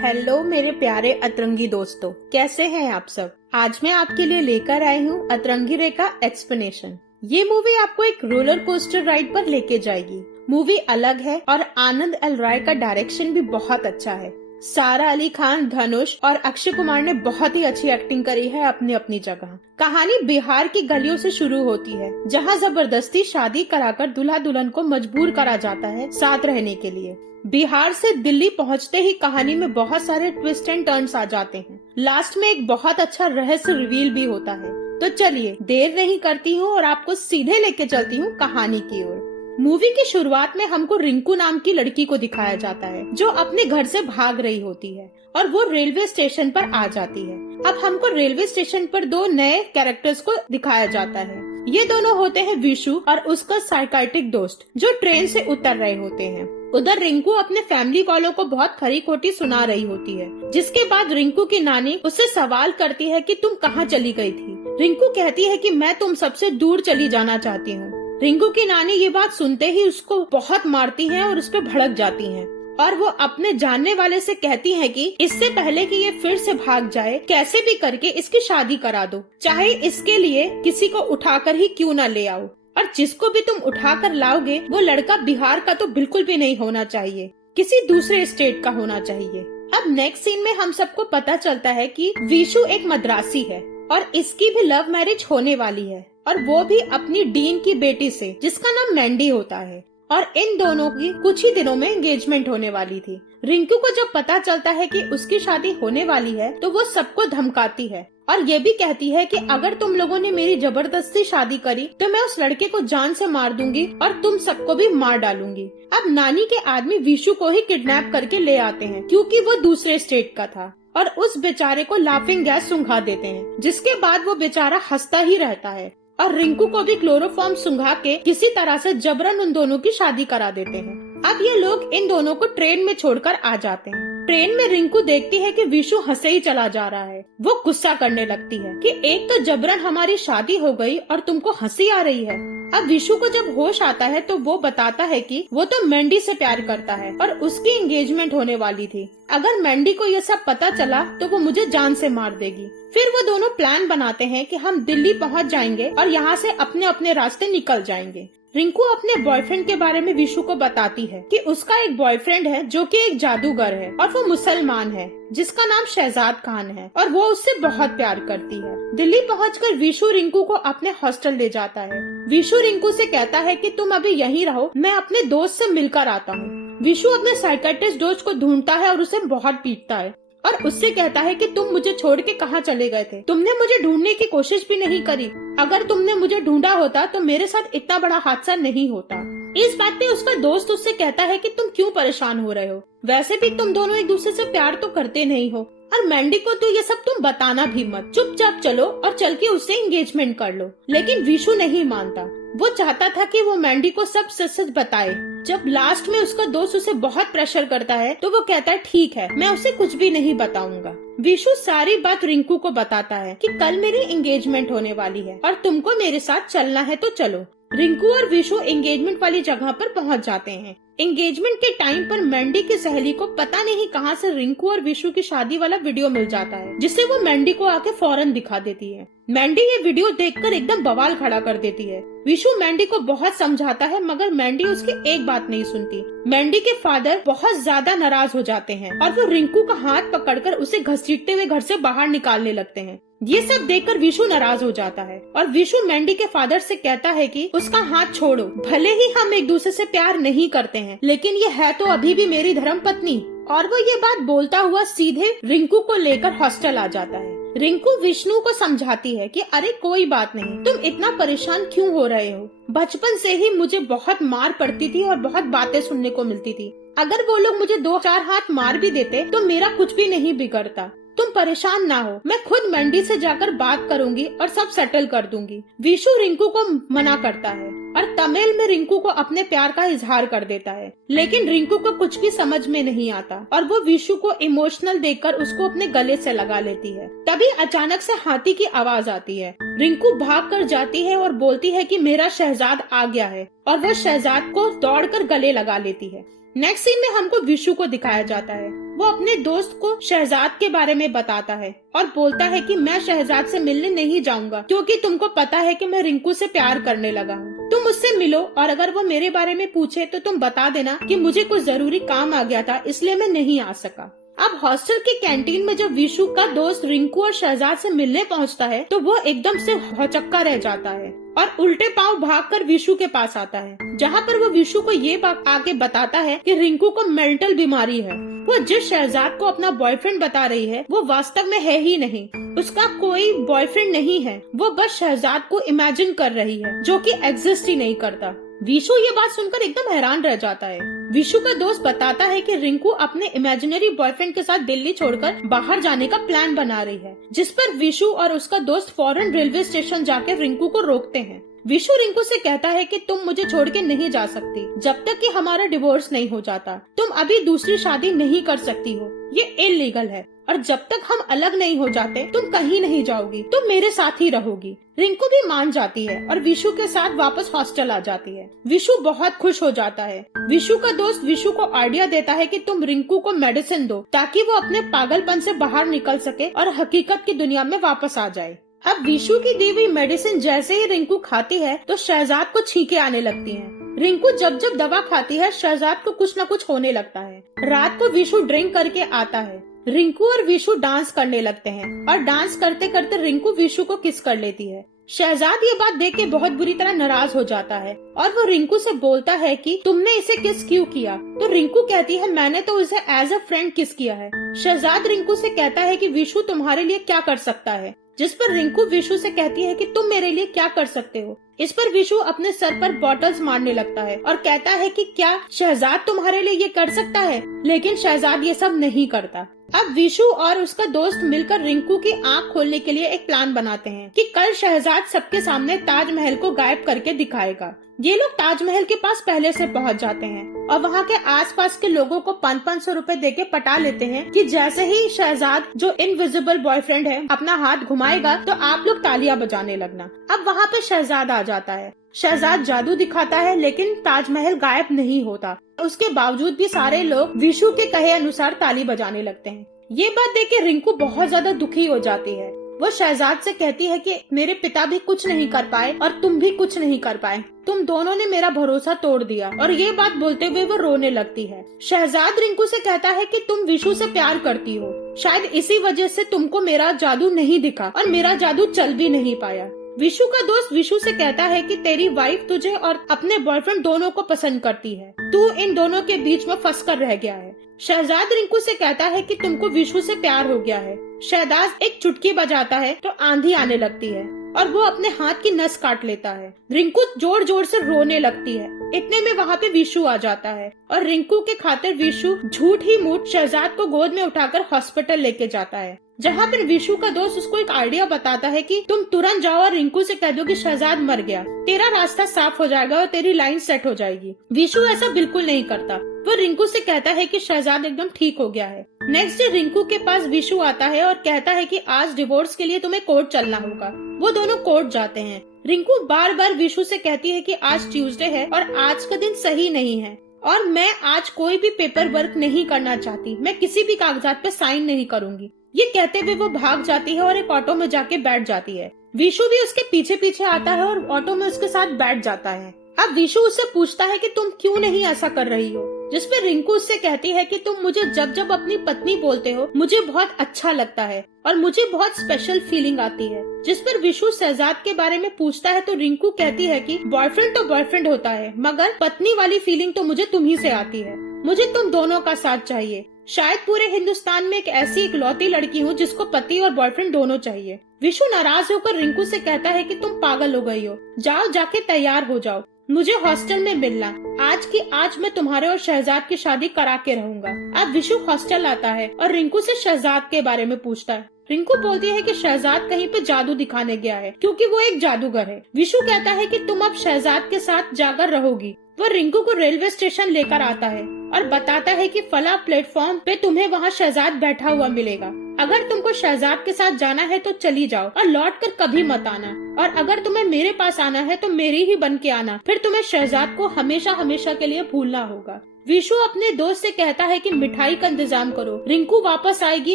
Hello मेरे प्यारे अतरंगी दोस्तों, कैसे हैं आप सब। आज मैं आपके लिए लेकर आई हूँ अतरंगी रेखा एक्सप्लेनेशन। ये मूवी आपको एक रोलर कोस्टर राइड पर लेके जाएगी। मूवी अलग है और आनंद एल राय का डायरेक्शन भी बहुत अच्छा है। सारा अली खान, धनुष और अक्षय कुमार ने बहुत ही अच्छी एक्टिंग करी है अपनी अपनी जगह। कहानी बिहार की गलियों से शुरू होती है, जहाँ जबरदस्ती शादी कराकर दूल्हा दुल्हन को मजबूर करा जाता है साथ रहने के लिए। बिहार से दिल्ली पहुँचते ही कहानी में बहुत सारे ट्विस्ट एंड टर्न्स आ जाते हैं। लास्ट में एक बहुत अच्छा रहस्य रिवील भी होता है। तो चलिए देर नहीं करती हूँ और आपको सीधे लेके चलती हूँ कहानी की ओर। मूवी की शुरुआत में हमको रिंकू नाम की लड़की को दिखाया जाता है, जो अपने घर से भाग रही होती है और वो रेलवे स्टेशन पर आ जाती है। अब हमको रेलवे स्टेशन पर दो नए कैरेक्टर्स को दिखाया जाता है। ये दोनों होते हैं विशु और उसका साइकाइट्रिक दोस्त, जो ट्रेन से उतर रहे होते हैं। उधर रिंकू अपने फैमिली वालों को बहुत खरी खोटी सुना रही होती है, जिसके बाद रिंकू की नानी उससे सवाल करती है कि तुम कहाँ चली गई थी। रिंकू कहती है कि मैं तुम सबसे दूर चली जाना चाहती हूँ। रिंकू की नानी ये बात सुनते ही उसको बहुत मारती हैं और उस पर भड़क जाती हैं और वो अपने जानने वाले से कहती है कि इससे पहले कि ये फिर से भाग जाए, कैसे भी करके इसकी शादी करा दो, चाहे इसके लिए किसी को उठाकर ही क्यों न ले आओ। और जिसको भी तुम उठाकर लाओगे वो लड़का बिहार का तो बिल्कुल भी नहीं होना चाहिए, किसी दूसरे स्टेट का होना चाहिए। अब नेक्स्ट सीन में हम सबको पता चलता है कि विशु एक मद्रासी है और इसकी भी लव मैरिज होने वाली है, और वो भी अपनी डीन की बेटी से, जिसका नाम मैंडी होता है। और इन दोनों की कुछ ही दिनों में एंगेजमेंट होने वाली थी। रिंकू को जब पता चलता है कि उसकी शादी होने वाली है तो वो सबको धमकाती है और ये भी कहती है कि अगर तुम लोगों ने मेरी जबरदस्ती शादी करी तो मैं उस लड़के को जान से मार दूंगी और तुम सबको भी मार डालूंगी। अब नानी के आदमी विशु को ही किडनैप करके ले आते हैं, क्योंकि वो दूसरे स्टेट का था, और उस बेचारे को लाफिंग गैस सुंघा देते हैं, जिसके बाद वो बेचारा हंसता ही रहता है। और रिंकू को भी क्लोरोफॉर्म सुंघा के किसी तरह से जबरन उन दोनों की शादी करा देते हैं। अब ये लोग इन दोनों को ट्रेन में छोड़कर आ जाते हैं। ट्रेन में रिंकू देखती है कि विशु हंसे ही चला जा रहा है। वो गुस्सा करने लगती है कि एक तो जबरन हमारी शादी हो गई और तुमको हंसी आ रही है। अब विशु को जब होश आता है तो वो बताता है कि वो तो मैंडी से प्यार करता है और उसकी एंगेजमेंट होने वाली थी। अगर मैंडी को ये सब पता चला तो वो मुझे जान से मार देगी। फिर वो दोनों प्लान बनाते हैं कि हम दिल्ली पहुंच जाएंगे और यहाँ से अपने अपने रास्ते निकल जाएंगे। रिंकू अपने बॉयफ्रेंड के बारे में विशु को बताती है कि उसका एक बॉयफ्रेंड है जो कि एक जादूगर है और वो मुसलमान है, जिसका नाम शहजाद खान है, और वो उससे बहुत प्यार करती है। दिल्ली पहुंचकर विशु रिंकू को अपने हॉस्टल ले जाता है। विशु रिंकू से कहता है कि तुम अभी यहीं रहो, मैं अपने दोस्त से मिलकर आता हूँ। विशु अपने साइकियाट्रिस्ट दोस्त को ढूंढता है और उसे बहुत पीटता है और उससे कहता है कि तुम मुझे छोड़ के कहाँ चले गए थे, तुमने मुझे ढूंढने की कोशिश भी नहीं करी। अगर तुमने मुझे ढूंढा होता तो मेरे साथ इतना बड़ा हादसा नहीं होता। इस बात पे उसका दोस्त उससे कहता है कि तुम क्यों परेशान हो रहे हो, वैसे भी तुम दोनों एक दूसरे से प्यार तो करते नहीं हो, और मैंडी को तो ये सब तुम बताना भी मत, चुपचाप चलो और चल के उससे एंगेजमेंट कर लो। लेकिन विशु नहीं मानता। वो चाहता था कि वो मैंडी को सब सच सच बताए। जब लास्ट में उसका दोस्त उसे बहुत प्रेशर करता है तो वो कहता है ठीक है, मैं उसे कुछ भी नहीं बताऊंगा। विशु सारी बात रिंकू को बताता है कि कल मेरी एंगेजमेंट होने वाली है और तुमको मेरे साथ चलना है तो चलो। रिंकू और विशु एंगेजमेंट वाली जगह पर पहुंच जाते हैं। एंगेजमेंट के टाइम पर मैंडी की सहेली को पता नहीं कहां से रिंकू और विशु की शादी वाला वीडियो मिल जाता है, जिसे वो मैंडी को आके फौरन दिखा देती है। मैंडी ये वीडियो देखकर एकदम बवाल खड़ा कर देती है। विशु मैंडी को बहुत समझाता है, मगर मैंडी उसकी एक बात नहीं सुनती। मैंडी के फादर बहुत ज्यादा नाराज हो जाते हैं और वो रिंकू का हाथ पकड़कर उसे घसीटते हुए घर से बाहर निकालने लगते हैं। ये सब देखकर विशु नाराज हो जाता है और विशु मैंडी के फादर से कहता है कि उसका हाथ छोड़ो, भले ही हम एक दूसरे से प्यार नहीं करते हैं, लेकिन ये है तो अभी भी मेरी धर्मपत्नी। और वो ये बात बोलता हुआ सीधे रिंकू को लेकर हॉस्टल आ जाता है। रिंकू विष्णु को समझाती है कि अरे कोई बात नहीं, तुम इतना परेशान क्यों हो रहे हो, बचपन से ही मुझे बहुत मार पड़ती थी और बहुत बातें सुनने को मिलती थी। अगर वो लोग मुझे 2-4 हाथ मार भी देते तो मेरा कुछ भी नहीं बिगड़ता। तुम परेशान ना हो, मैं खुद मैंडी से जाकर बात करूंगी और सब सेटल कर दूंगी। विशु रिंकू को मना करता है और तमिल में रिंकू को अपने प्यार का इजहार कर देता है, लेकिन रिंकू को कुछ भी समझ में नहीं आता और वो विशु को इमोशनल देखकर उसको अपने गले से लगा लेती है। तभी अचानक से हाथी की आवाज आती है। रिंकू भाग कर जाती है और बोलती है कि मेरा शहजाद आ गया है, और वो शहजाद को दौड़कर गले लगा लेती है। नेक्स्ट सीन में हमको विशु को दिखाया जाता है। वो अपने दोस्त को शहजाद के बारे में बताता है और बोलता है कि मैं शहजाद से मिलने नहीं जाऊंगा क्योंकि तुमको पता है कि मैं रिंकू से प्यार करने लगा हूँ। तुम उससे मिलो और अगर वो मेरे बारे में पूछे तो तुम बता देना कि मुझे कुछ जरूरी काम आ गया था इसलिए मैं नहीं आ सका। अब हॉस्टल के कैंटीन में जब विशु का दोस्त रिंकू और शहजाद से मिलने पहुंचता है तो वो एकदम से हौचक्का रह जाता है और उल्टे पांव भागकर विशु के पास आता है, जहां पर वो विशु को ये बात आके बताता है कि रिंकू को मेंटल बीमारी है। वो जिस शहजाद को अपना बॉयफ्रेंड बता रही है वो वास्तव में है ही नहीं, उसका कोई बॉयफ्रेंड नहीं है, वो बस शहजाद को इमेजिन कर रही है जो कि एग्जिस्ट ही नहीं करता। विशु ये बात सुनकर एकदम हैरान रह जाता है। विशु का दोस्त बताता है कि रिंकू अपने इमेजिनरी बॉयफ्रेंड के साथ दिल्ली छोड़कर बाहर जाने का प्लान बना रही है, जिस पर विशु और उसका दोस्त फौरन रेलवे स्टेशन जाकर रिंकू को रोकते हैं। विशु रिंकू से कहता है कि तुम मुझे छोड़ के नहीं जा सकती जब तक कि हमारा डिवोर्स नहीं हो जाता। तुम अभी दूसरी शादी नहीं कर सकती हो, ये इलीगल है और जब तक हम अलग नहीं हो जाते तुम कहीं नहीं जाओगी, तुम मेरे साथ ही रहोगी। रिंकू भी मान जाती है और विशु के साथ वापस हॉस्टल आ जाती है। विशु बहुत खुश हो जाता है। विशु का दोस्त विशु को आइडिया देता है कि तुम रिंकू को मेडिसिन दो ताकि वो अपने पागलपन से बाहर निकल सके और हकीकत की दुनिया में वापस आ जाए। अब विशु की दी हुई मेडिसिन जैसे ही रिंकू खाती है तो शहजाद को छींके आने लगती हैं। रिंकू जब जब दवा खाती है शहजाद को कुछ न कुछ होने लगता है। रात को विशु ड्रिंक करके आता है। रिंकू और विशु डांस करने लगते हैं और डांस करते करते रिंकू विशु को किस कर लेती है। शहजाद ये बात देख के बहुत बुरी तरह नाराज हो जाता है और वो रिंकू से बोलता है कि तुमने इसे किस क्यों किया। तो रिंकू कहती है मैंने तो उसे एज अ फ्रेंड किस किया है। शहजाद रिंकू से कहता है कि विशु तुम्हारे लिए क्या कर सकता है, जिस पर रिंकू विशु से कहती है कि तुम मेरे लिए क्या कर सकते हो। इस पर विशु अपने सर पर बॉटल्स मारने लगता है और कहता है कि क्या शहजाद तुम्हारे लिए ये कर सकता है, लेकिन शहजाद ये सब नहीं करता। अब विशु और उसका दोस्त मिलकर रिंकू की आंख खोलने के लिए एक प्लान बनाते हैं कि कल शहजाद सबके सामने ताजमहल को गायब करके दिखाएगा। ये लोग ताजमहल के पास पहले से पहुंच जाते हैं और वहाँ के आसपास के लोगों को 500 रुपए देके पटा लेते हैं कि जैसे ही शहजाद जो इनविजिबल बॉयफ्रेंड है अपना हाथ घुमाएगा तो आप लोग तालियां बजाने लगना। अब वहाँ पे शहजाद आ जाता है। शहजाद जादू दिखाता है लेकिन ताजमहल गायब नहीं होता। उसके बावजूद भी सारे लोग विशु के कहे अनुसार ताली बजाने लगते हैं। ये बात देख के रिंकू बहुत ज्यादा दुखी हो जाती है। वो शहजाद से कहती है कि मेरे पिता भी कुछ नहीं कर पाए और तुम भी कुछ नहीं कर पाए, तुम दोनों ने मेरा भरोसा तोड़ दिया। और ये बात बोलते हुए वो रोने लगती है। शहजाद रिंकू से कहता है कि तुम विशु से प्यार करती हो, शायद इसी वजह से तुमको मेरा जादू नहीं दिखा और मेरा जादू चल भी नहीं पाया। विशु का दोस्त विशु से कहता है कि तेरी वाइफ तुझे और अपने बॉयफ्रेंड दोनों को पसंद करती है, तू इन दोनों के बीच में फंस कर रह गया है। शहजाद रिंकू से कहता है कि तुमको विशु से प्यार हो गया है। शहजाद एक चुटकी बजाता है तो आंधी आने लगती है और वो अपने हाथ की नस काट लेता है। रिंकू जोर जोर से रोने लगती है। इतने में वहाँ पे विशु आ जाता है और रिंकू के खातिर विशु झूठ ही मूठ शहजाद को गोद में उठाकर हॉस्पिटल लेके जाता है, जहाँ पर विशु का दोस्त उसको एक आइडिया बताता है कि तुम तुरंत जाओ और रिंकू से कह दो कि शहजाद मर गया, तेरा रास्ता साफ हो जाएगा और तेरी लाइन सेट हो जाएगी। विशु ऐसा बिल्कुल नहीं करता। वो रिंकू से कहता है कि शहजाद एकदम ठीक हो गया है। नेक्स्ट डे रिंकू के पास विशु आता है और कहता है कि आज डिवोर्स के लिए तुम्हें कोर्ट चलना होगा। वो दोनों कोर्ट जाते हैं। रिंकू बार बार विशु से कहती है कि आज ट्यूसडे है और आज का दिन सही नहीं है और मैं आज कोई भी पेपर वर्क नहीं करना चाहती, मैं किसी भी कागजात पे साइन नहीं करूंगी। ये कहते हुए वो भाग जाती है और एक ऑटो में जाके बैठ जाती है। विशु भी उसके पीछे पीछे आता है और ऑटो में उसके साथ बैठ जाता है। अब विशु उससे पूछता है कि तुम क्यों नहीं ऐसा कर रही हो, जिस पे रिंकू उससे कहती है कि तुम मुझे जब जब अपनी पत्नी बोलते हो मुझे बहुत अच्छा लगता है और मुझे बहुत स्पेशल फीलिंग आती है। जिस पर विशु शहजाद के बारे में पूछता है तो रिंकू कहती है कि बॉयफ्रेंड तो बॉयफ्रेंड होता है मगर पत्नी वाली फीलिंग तो मुझे तुम्ही से आती है, मुझे तुम दोनों का साथ चाहिए। शायद पूरे हिंदुस्तान में एक ऐसी इकलौती लड़की हूँ जिसको पति और बॉयफ्रेंड दोनों चाहिए। विशु नाराज होकर रिंकू से कहता है कि तुम पागल हो गई हो, जाओ जाके तैयार हो जाओ, मुझे हॉस्टल में मिलना, आज की आज मैं तुम्हारे और शहजाद की शादी करा के रहूंगा। अब विशु हॉस्टल आता है और रिंकू से शहजाद के बारे में पूछता है। रिंकू बोलती है कि शहजाद कहीं पे जादू दिखाने गया है क्योंकि वो एक जादूगर है। विशु कहता है कि तुम अब शहजाद के साथ जाकर रहोगी। वो रिंकू को रेलवे स्टेशन लेकर आता है और बताता है कि फला प्लेटफॉर्म पे तुम्हें वहाँ शहजाद बैठा हुआ मिलेगा। अगर तुमको शहजाद के साथ जाना है तो चली जाओ और लौट कर कभी मत आना, और अगर तुम्हें मेरे पास आना है तो मेरी ही बन के आना, फिर तुम्हें शहजाद को हमेशा हमेशा के लिए भूलना होगा। विशु अपने दोस्त से कहता है कि मिठाई का इंतजाम करो, रिंकू वापस आएगी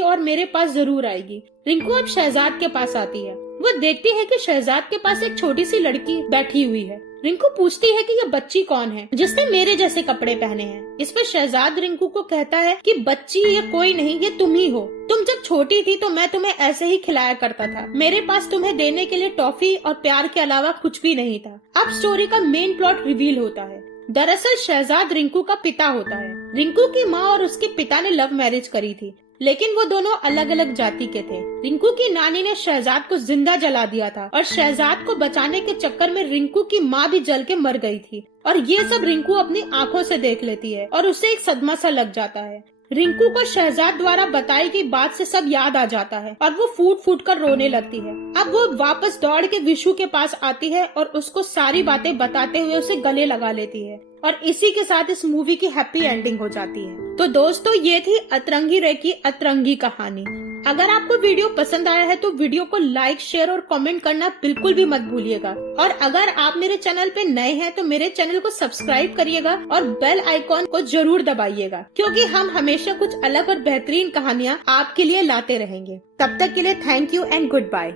और मेरे पास जरूर आएगी। रिंकू अब शहजाद के पास आती है। वो देखती है कि शहजाद के पास एक छोटी सी लड़की बैठी हुई है। रिंकू पूछती है कि ये बच्ची कौन है जिसने मेरे जैसे कपड़े पहने हैं। इस पर शहजाद रिंकू को कहता है कि बच्ची ये कोई नहीं, ये तुम ही हो। तुम जब छोटी थी तो मैं तुम्हें ऐसे ही खिलाया करता था। मेरे पास तुम्हें देने के लिए टॉफी और प्यार के अलावा कुछ भी नहीं था। अब स्टोरी का मेन प्लॉट रिवील होता है। दरअसल शहजाद रिंकू का पिता होता है। रिंकू की माँ और उसके पिता ने लव मैरिज करी थी, लेकिन वो दोनों अलग अलग जाति के थे। रिंकू की नानी ने शहजाद को जिंदा जला दिया था और शहजाद को बचाने के चक्कर में रिंकू की माँ भी जल के मर गई थी। और ये सब रिंकू अपनी आंखों से देख लेती है और उसे एक सदमा सा लग जाता है। रिंकू को शहजाद द्वारा बताई गई बात से सब याद आ जाता है और वो फूट फूट कर रोने लगती है। अब वो वापस दौड़ के विशु के पास आती है और उसको सारी बातें बताते हुए उसे गले लगा लेती है। और इसी के साथ इस मूवी की हैप्पी एंडिंग हो जाती है। तो दोस्तों, ये थी अतरंगी रे की अतरंगी कहानी। अगर आपको वीडियो पसंद आया है तो वीडियो को लाइक, शेयर और कमेंट करना बिल्कुल भी मत भूलिएगा। और अगर आप मेरे चैनल पे नए हैं तो मेरे चैनल को सब्सक्राइब करिएगा और बेल आइकॉन को जरूर दबाइएगा, क्योंकि हम हमेशा कुछ अलग और बेहतरीन कहानियाँ आपके लिए लाते रहेंगे। तब तक के लिए thank you and good bye.